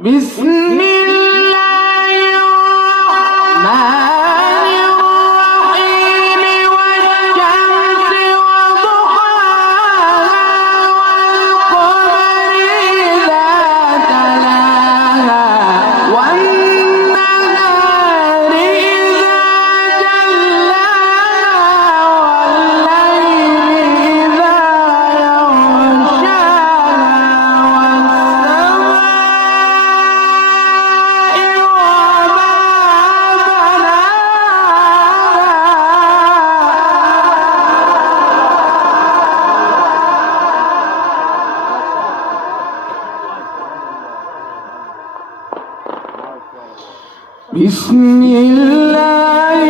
بسم الله الرحمن الرحيم والشمس وضحاها والقمر إذا تلاها والنهار إذا جلاها والليل إذا بسم الله